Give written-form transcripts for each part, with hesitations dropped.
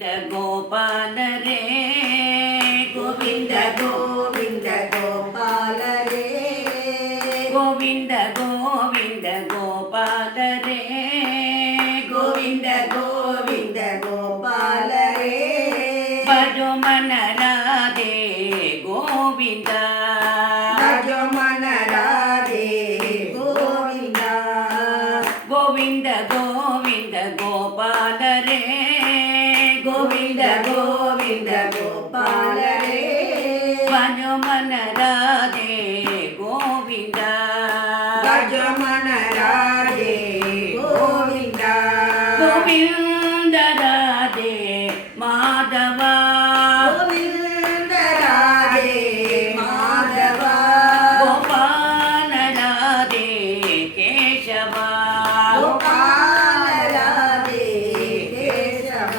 गोपाल रे गोविंद गोविंद गोपाल रे गोविंद गोविंद गोपाल रे गोविंद गोविंद गोपाल रे भजो मन राधे गोविंद भजो मन राधे गोविंद गोविंद गोविंद गोपाल रे गोविंद गोविंद गोपाल रे भजो मन राधे गोविंद भजो मन राधे गोविंद गोविंद राधे माधव गोविंद राधे माधव गोपाल राधे केशव गोपाल राधे केशव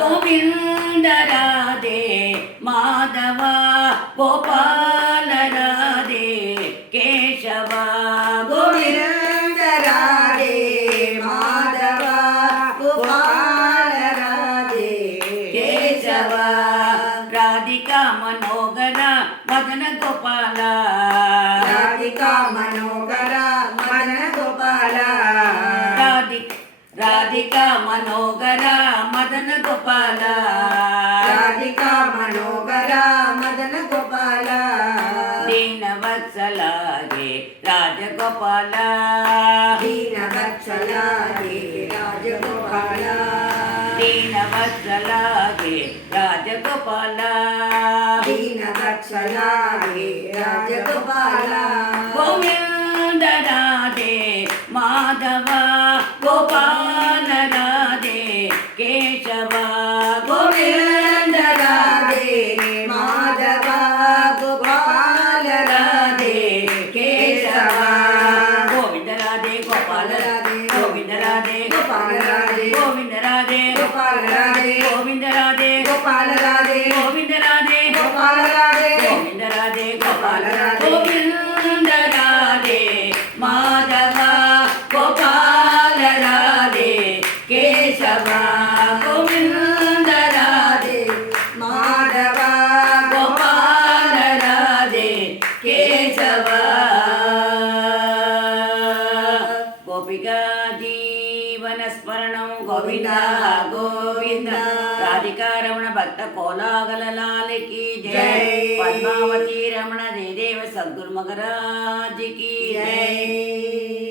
गोविंद राधे माधव गोपाल राधे केशव गोविंद राधे माधव गोपाल राधे केशव राधिका मनोहर मदन गोपाल राधिका मनोहर मदन गोपाल राधिका मनोहर मदन गोपाल राधिका मनोहर मदन गोपाल दीन वत्सल रे राजगोपाल दीन वत्सल रे राजगोपाल दीन वत्सल रे राजगोपाल दीन वत्सल रे राजगोपाल गोविंद राधे माधव गोपाल राधे केशव गोविंद राधे माधव गोपाल राधे केशव गोविंद राधे गोपाल राधे गोविंद राधे गोपाल राधे गोविंद राधे गोपाल राधे गोविंद राधे गोपाल राधे गोविंद राधे गोपाल राधे गोविंद राधे गोपाल राधे गोविंद राधे माधव गोपाल राधे केशव गोविंद राधे माधव गोपाल राधे केशव गोपिका जीवन स्मरणं गोविंद गोविंद राधिका रमण भक्त कोलागल लाल की जय पद्मावती रमण जय देव सद्गुरु महाराज की जय।